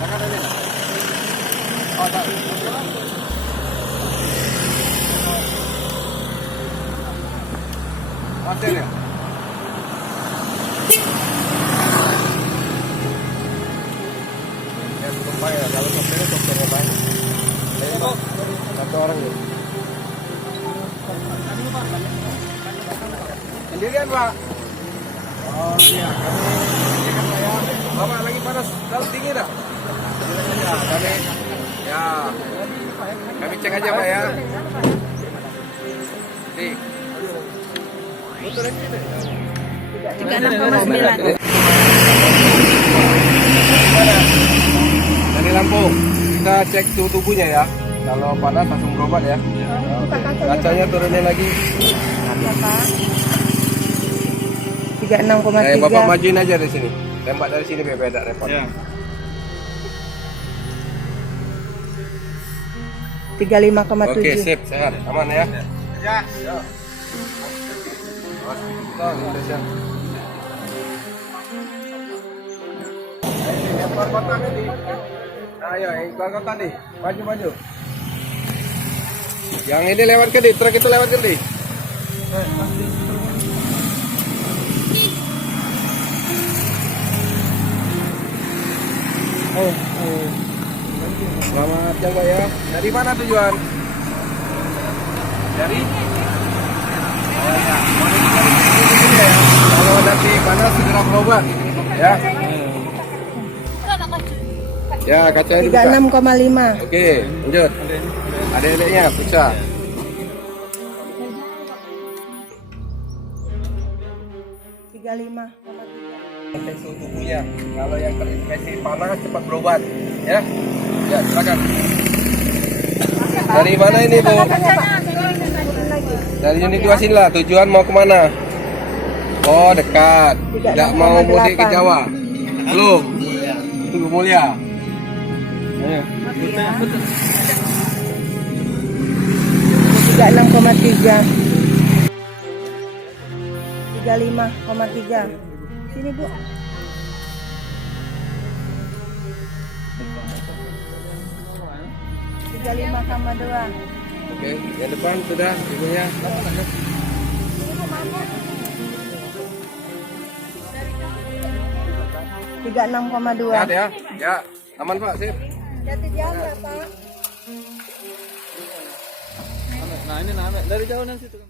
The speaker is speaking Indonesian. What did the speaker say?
Tangan ini. Oh, tak. Masih ya? Ya, cukup banyak. Kalau sopirnya sopirnya banyak. Satu orang nih. Sendirian, Pak? Oh iya, kami kan Pak ya. Bapak lagi panas, laut dingin dah? Ya, kami cek aja Pak ya. Di. Betul aja deh. 36,9. Dari Lampung, kita cek suhu tubuhnya ya. Kalau panas langsung berobat ya. Kacanya turunin lagi. Bapak. 36,3. Bapak majuin aja dari sini. Tembak dari sini biar beda repot. Ya. 35,7. Oke, sip, sehat, aman ya. Ya. Hospital Indonesia. Ini yang keluar kota nih. Ayo, yang keluar kota nih. Maju. Yang ini lewat ke di, truk itu lewat ke di. Selamat ya Pak ya. Dari mana tujuan? Dari? Oh ya. Kalau nanti panas segera berobat, ya. Ya, kacanya dibuka. 36,5. Oke, lanjut. Adik-adiknya periksa. Cek suhu tubuhnya. Kalau yang terinfeksi panas cepat berobat, ya. Ya, silakan. Dari mana ini Bu? Dari unit 2 sini lah. Tujuan mau kemana? Oh dekat. Tidak mau mudik ke Jawa. Belum. Tunggu mulia. Ayo. 36,3. 35,3. Sini Bu. Tiga 35,2. Oke, yang depan sudah ibunya. 36,2. Sehat ya? Ya, aman Pak, sip. Jati jam Pak. Nah ini dari jauh nanti tuh.